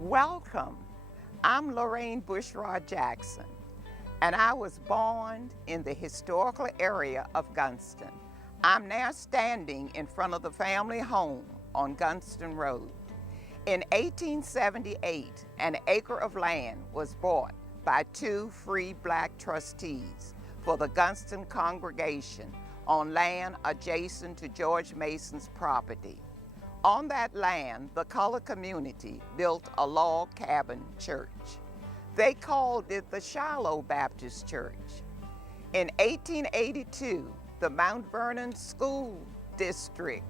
Welcome. I'm Lorraine Bushrod Jackson, and I was born in the historical area of Gunston. I'm now standing in front of the family home on Gunston Road. In 1878, an acre of land was bought by two free black trustees for the Gunston congregation on land adjacent to George Mason's property. On that land, the colored community built a log cabin church. They called it the Shiloh Baptist Church. In 1882, the Mount Vernon School District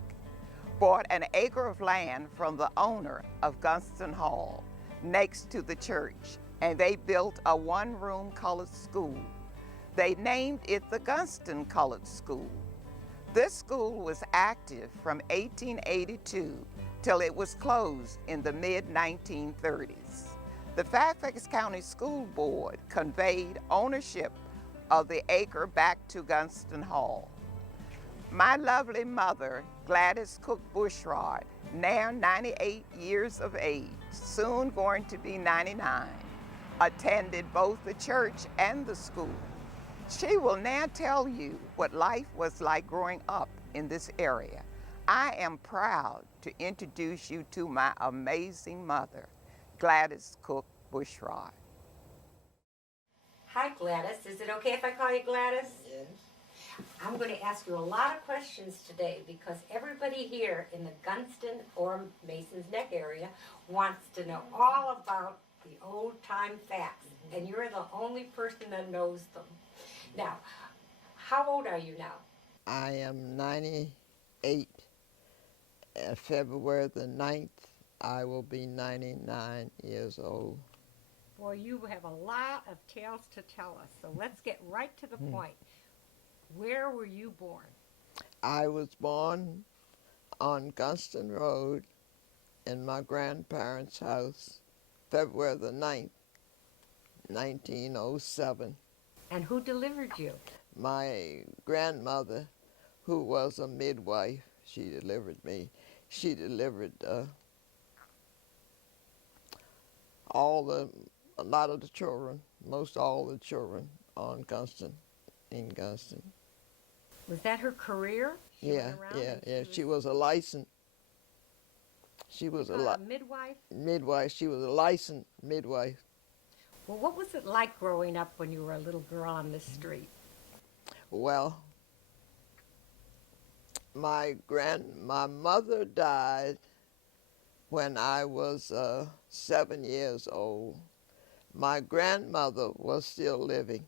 bought an acre of land from the owner of Gunston Hall next to the church, and they built a one-room colored school. They named it the Gunston Colored School. This school was active from 1882 till it was closed in the mid-1930s. The Fairfax County School Board conveyed ownership of the acre back to Gunston Hall. My lovely mother, Gladys Cook Bushrod, now 98 years of age, soon going to be 99, attended both the church and the school. She will now tell you what life was like growing up in this area. I am proud to introduce you to my amazing mother, Gladys Cook Bushrod. Hi Gladys, is it okay if I call you Gladys? Yes. I'm going to ask you a lot of questions today because everybody here in the Gunston or Mason's Neck area wants to know all about the old time facts, and you're the only person that knows them. Now, how old are you now? I am 98. February the 9th, I will be 99 years old. Boy, you have a lot of tales to tell us, so let's get right to the point. Where were you born? I was born on Gunston Road in my grandparents' house, February the 9th, 1907. And who delivered you? My grandmother, who was a midwife, she delivered me. She delivered a lot of the children, most all the children on Gunston, in Gunston. Was that her career? Yeah. She was a licensed. She was a midwife? Midwife. She was a licensed midwife. Well, what was it like growing up when you were a little girl on this street? Well, my mother died when I was 7 years old. My grandmother was still living,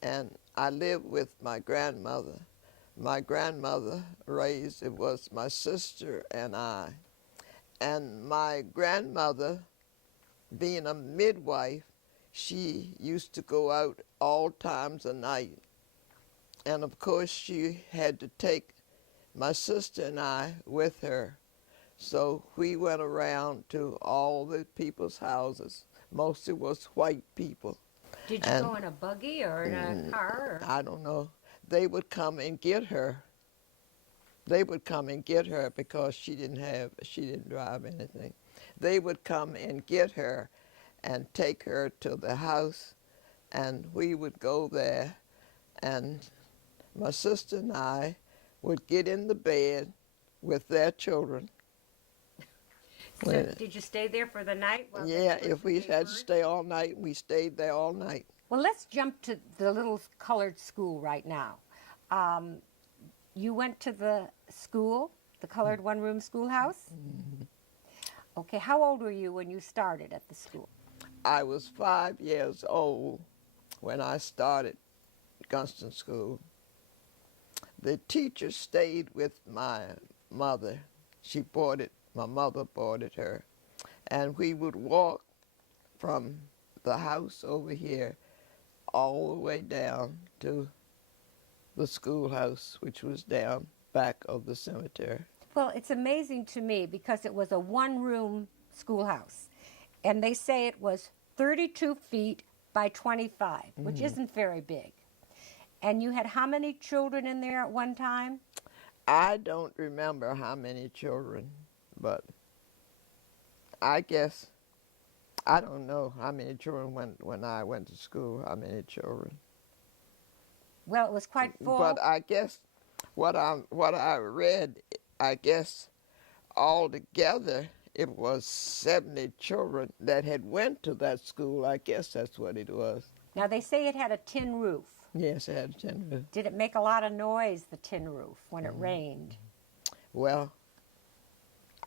and I lived with my grandmother. My grandmother raised, it was my sister and I. And my grandmother, being a midwife, she used to go out all times of night. And of course she had to take my sister and I with her. So we went around to all the people's houses. Mostly was white people. Did you go in a buggy or in a car? Or? I don't know. They would come and get her. They would come and get her because she didn't drive anything. They would come and get her and take her to the house, and we would go there, and my sister and I would get in the bed with their children. So did you stay there for the night? Yeah, if we had to stay all night, we stayed there all night. Well, let's jump to the little colored school right now. You went to the school, the colored one-room schoolhouse? Mm-hmm. Okay, how old were you when you started at the school? I was 5 years old when I started Gunston School. The teacher stayed with my mother. My mother boarded her. And we would walk from the house over here all the way down to the schoolhouse, which was down back of the cemetery. Well, it's amazing to me because it was a one-room schoolhouse. And they say it was 32 feet by 25, which isn't very big. And you had how many children in there at one time? I don't remember how many children, but I guess I don't know how many children when I went to school, how many children. Well, it was quite full. But I guess what I read, I guess altogether it was 70 children that had went to that school. I guess that's what it was. Now, they say it had a tin roof. Yes, it had a tin roof. Did it make a lot of noise, the tin roof, when it rained? Well,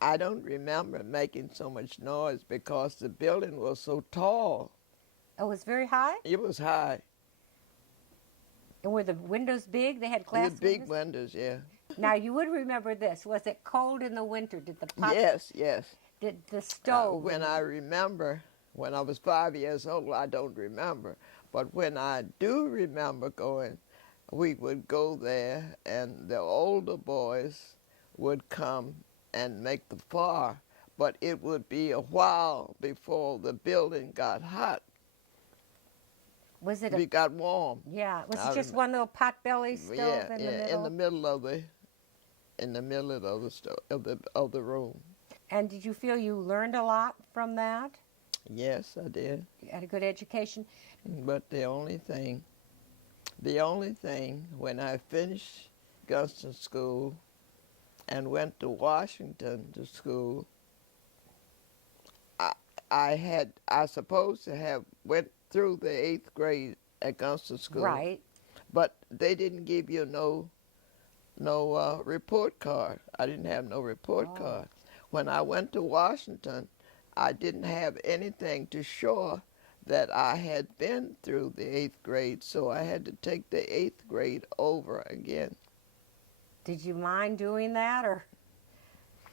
I don't remember making so much noise because the building was so tall. Oh, it was very high? It was high. And were the windows big? They had glass The big windows? windows, yeah. Now, you would remember this. Was it cold in the winter? Did the pot... Yes, yes. Did the stove... When I remember, when I was 5 years old, I don't remember. But when I do remember going, we would go there, and the older boys would come and make the fire. But it would be a while before the building got hot. Was it We got warm. Yeah. Was it just one little potbelly stove in the middle? In the middle of the stove of the room. And did you feel you learned a lot from that? Yes, I did. You had a good education? But the only thing, when I finished Gunston School and went to Washington to school, I supposed to have went through the 8th grade at Gunston School. Right. But they didn't give you no report card. I didn't have no report card. When I went to Washington, I didn't have anything to show that I had been through the 8th grade, so I had to take the 8th grade over again. Did you mind doing that, or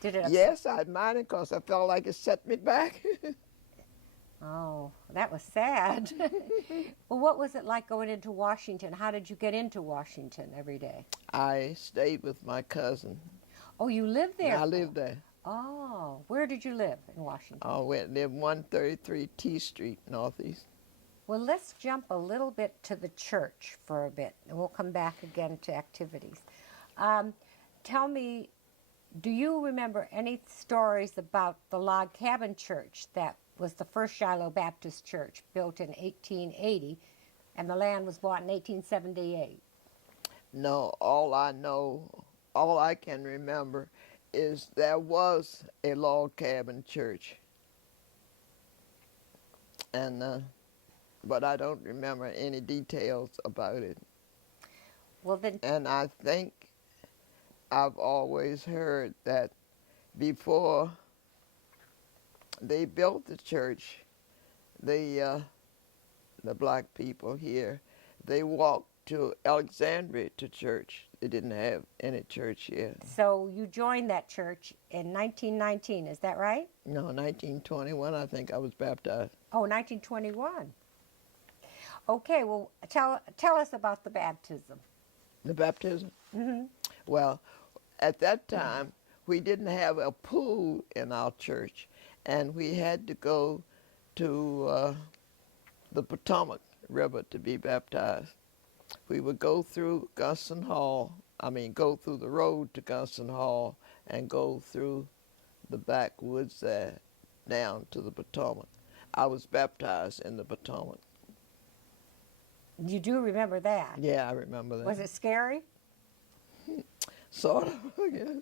did it? Yes, I minded because I felt like it set me back. Oh, that was sad. Well, what was it like going into Washington? How did you get into Washington every day? I stayed with my cousin. Oh, you lived there? I lived there. Oh, where did you live in Washington? I lived 133 T Street, Northeast. Well, let's jump a little bit to the church for a bit, and we'll come back again to activities. Tell me, do you remember any stories about the log cabin church that was the first Shiloh Baptist church, built in 1880, and the land was bought in 1878? No, all I can remember is there was a log cabin church, and but I don't remember any details about it. Well, then, and I think I've always heard that before they built the church, the black people here, they walked to Alexandria to church. They didn't have any church here. So you joined that church in 1919, is that right? No, 1921, I think I was baptized. Oh, 1921. Okay, well, tell us about the baptism. The baptism? Mm-hmm. Well, at that time, we didn't have a pool in our church, and we had to go to the Potomac River to be baptized. We would go through Gunston Hall, go through the road to Gunston Hall and go through the backwoods there down to the Potomac. I was baptized in the Potomac. You do remember that? Yeah, I remember that. Was it scary? Sort of, yeah.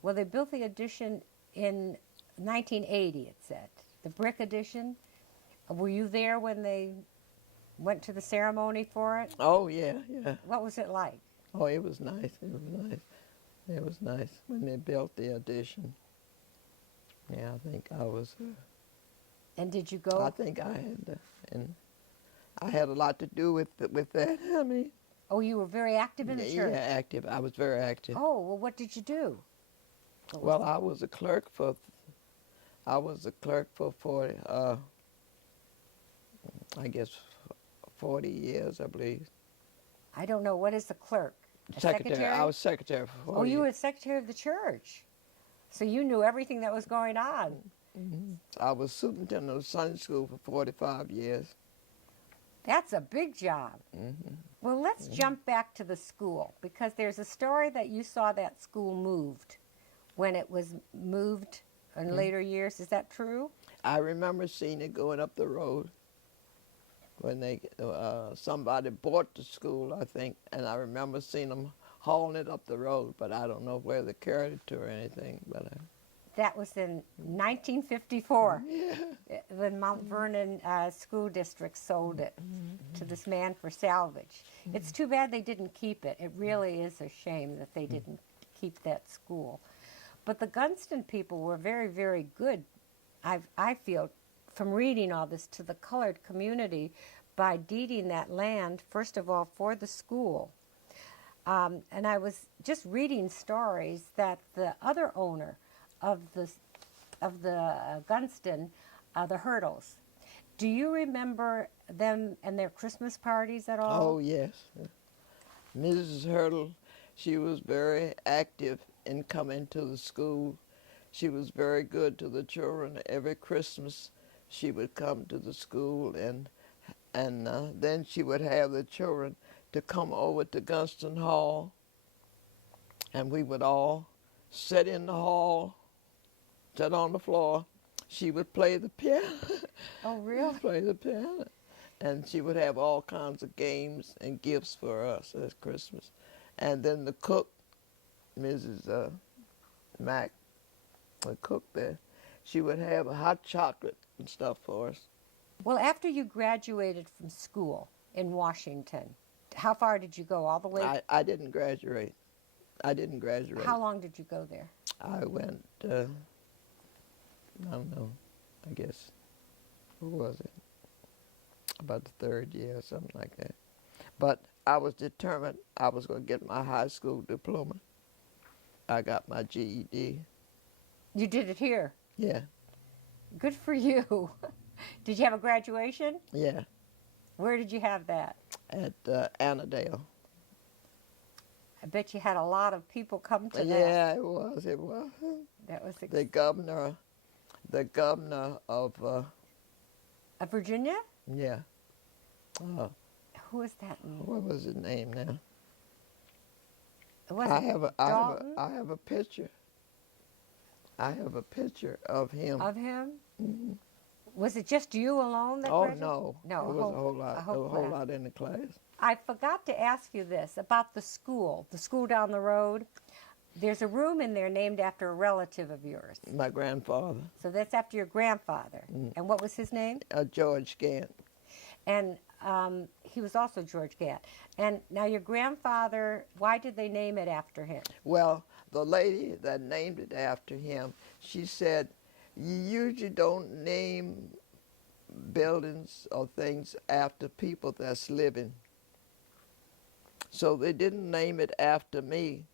Well, they built the addition in 1980, it said. The brick addition. Were you there when they went to the ceremony for it? Oh, yeah, yeah. What was it like? Oh, it was nice. It was nice. It was nice when they built the addition. Yeah, I think I was. And did you go? I think I had, and I had a lot to do with that. Oh, you were very active in the church. Yeah, active. I was very active. Oh, well, what did you do? Well, I was a clerk for 40, I guess 40 years, I believe. I don't know. What is the clerk? A secretary? I was secretary for 40 Oh, you years. were secretary of the church. So you knew everything that was going on. Mm-hmm. I was superintendent of Sunday school for 45 years. That's a big job. Mm-hmm. Well, let's jump back to the school, because there's a story that you saw that school moved when it was moved in later years. Is that true? I remember seeing it going up the road when somebody bought the school, I think, and I remember seeing them hauling it up the road, but I don't know where they carried it to or anything. But That was in 1954 yeah. when Mount Vernon School District sold it to this man for salvage. It's too bad they didn't keep it. It really is a shame that they didn't keep that school. But the Gunston people were very, very good, I feel, from reading all this, to the colored community by deeding that land, first of all, for the school. And I was just reading stories that the other owner of the Gunston, the Hurdles, do you remember them and their Christmas parties at all? Oh, yes. Mrs. Hurdle, she was very active in coming to the school. She was very good to the children. Every Christmas she would come to the school, and then she would have the children to come over to Gunston Hall, and we would all sit in the hall, sit on the floor. She would play the piano. Oh, really? Play the piano. And she would have all kinds of games and gifts for us at Christmas. And then the cook, Mrs. Mack, the cook there, she would have a hot chocolate and stuff for us. Well, after you graduated from school in Washington, how far did you go? All the way? I didn't graduate. I didn't graduate. How long did you go there? I went, I don't know, I guess, what was it? About the third year or something like that. But I was determined I was going to get my high school diploma. I got my GED. You did it here. Yeah, Good for you. Did you have a graduation? yeah, Where did you have that? at Annandale. I bet you had a lot of people come to that. Yeah, it was. That was The governor of, Virginia? yeah, Who was that? what was his name now? Was I it have Dalton? I have a picture. I have a picture of him. Of him? Mhm. Was it just you alone that Oh graduated? no, No, it was a whole lot. a whole There was a whole class. lot in the class. I forgot to ask you this about the school down the road. There's a room in there named after a relative of yours. My grandfather, So that's after your grandfather. And what was his name? George Gant. And he was also George Gant. And now your grandfather, why did they name it after him? Well, the lady that named it after him, she said, you usually don't name buildings or things after people that's living. So they didn't name it after me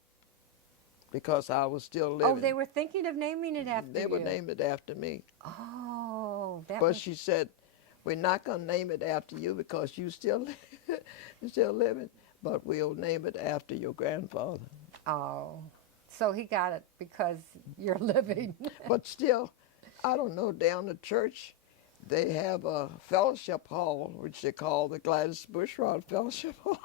because I was still living. Oh, they were thinking of naming it after They you. would name it after me. Oh, that But was... she said, we're not going to name it after you because you're still living, but we'll name it after your grandfather. Oh, so he got it because you're living. But still, I don't know, down the church, they have a fellowship hall, which they call the Gladys Bushrod Fellowship Hall.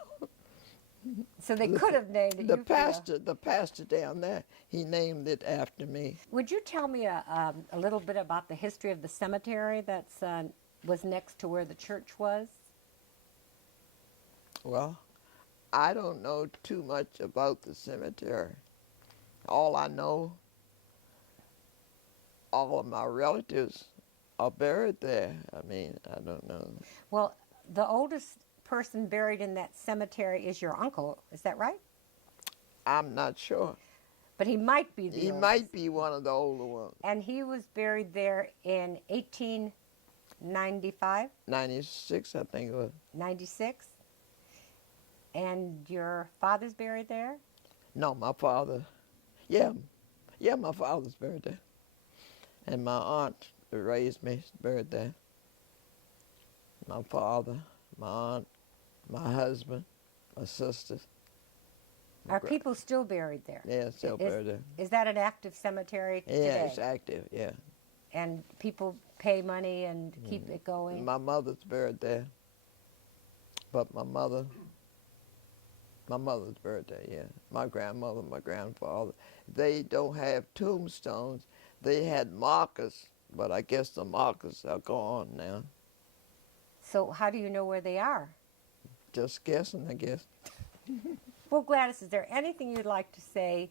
So they could have named it. The you feel. pastor down there, he named it after me. Would you tell me a little bit about the history of the cemetery that's was next to where the church was? Well, I don't know too much about the cemetery. All I know, all of my relatives are buried there. I mean, I don't know. Well, the oldest person buried in that cemetery is your uncle. Is that right? I'm not sure. But he might be the He oldest. might be one of the older ones. And he was buried there in 1895, 96, I think it was. 96. And your father's buried there? No, my father. Yeah, my father's buried there. And my aunt who raised me is buried there. My father, my aunt, my husband, my sisters. Are people still buried there? Yeah, still buried there. Is that an active cemetery Yeah, today? it's active, yeah. And people pay money and keep it going? My mother's buried there. But my mother's buried there, yeah. My grandmother, my grandfather. They don't have tombstones. They had markers but I guess the markers are gone now. So how do you know where they are? Just guessing, I guess. Well, Gladys, is there anything you'd like to say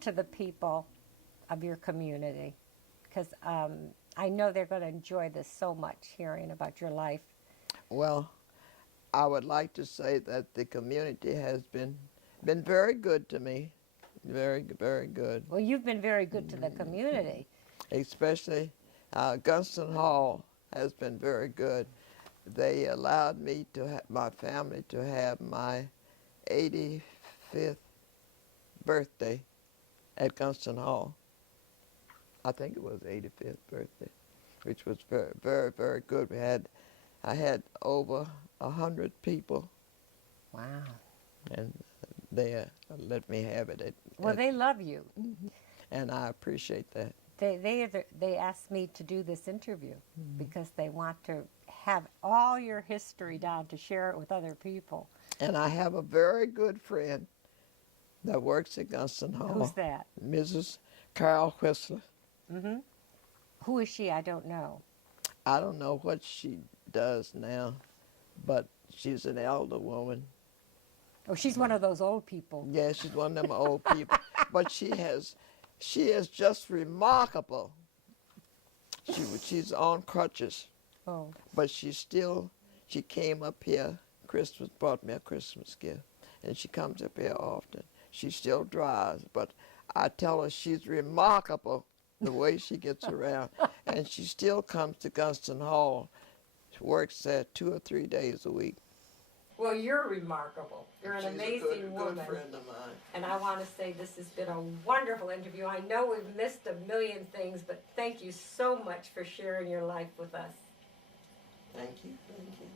to the people of your community? Because I know they're going to enjoy this so much, hearing about your life. Well, I would like to say that the community has been very good to me, very, very good. Well, you've been very good to the community. Especially Gunston Hall has been very good. They allowed me to my family to have my 85th birthday at Gunston Hall. I think it was 85th birthday, which was very, very, very good. I had over 100 people, Wow. and they let me have it. Well, they love you. And I appreciate that. They asked me to do this interview because they want to have all your history down to share it with other people. And I have a very good friend that works at Gunston Hall. Who's that? Mrs. Carol Whistler. Mm-hmm. Who is she? I don't know. I don't know what she does now, but she's an elder woman. Oh, she's one of those old people. Yeah, she's one of them old people. But she is just remarkable. She's on crutches. Oh. But she came up here. Christmas brought me a Christmas gift, and she comes up here often. She still drives, but I tell her she's remarkable the way she gets around, and she still comes to Gunston Hall. She works there 2 or 3 days a week. Well, you're remarkable. You're an amazing woman. Good friend of mine. And I want to say this has been a wonderful interview. I know we've missed a million things, but thank you so much for sharing your life with us. Thank you. Thank you.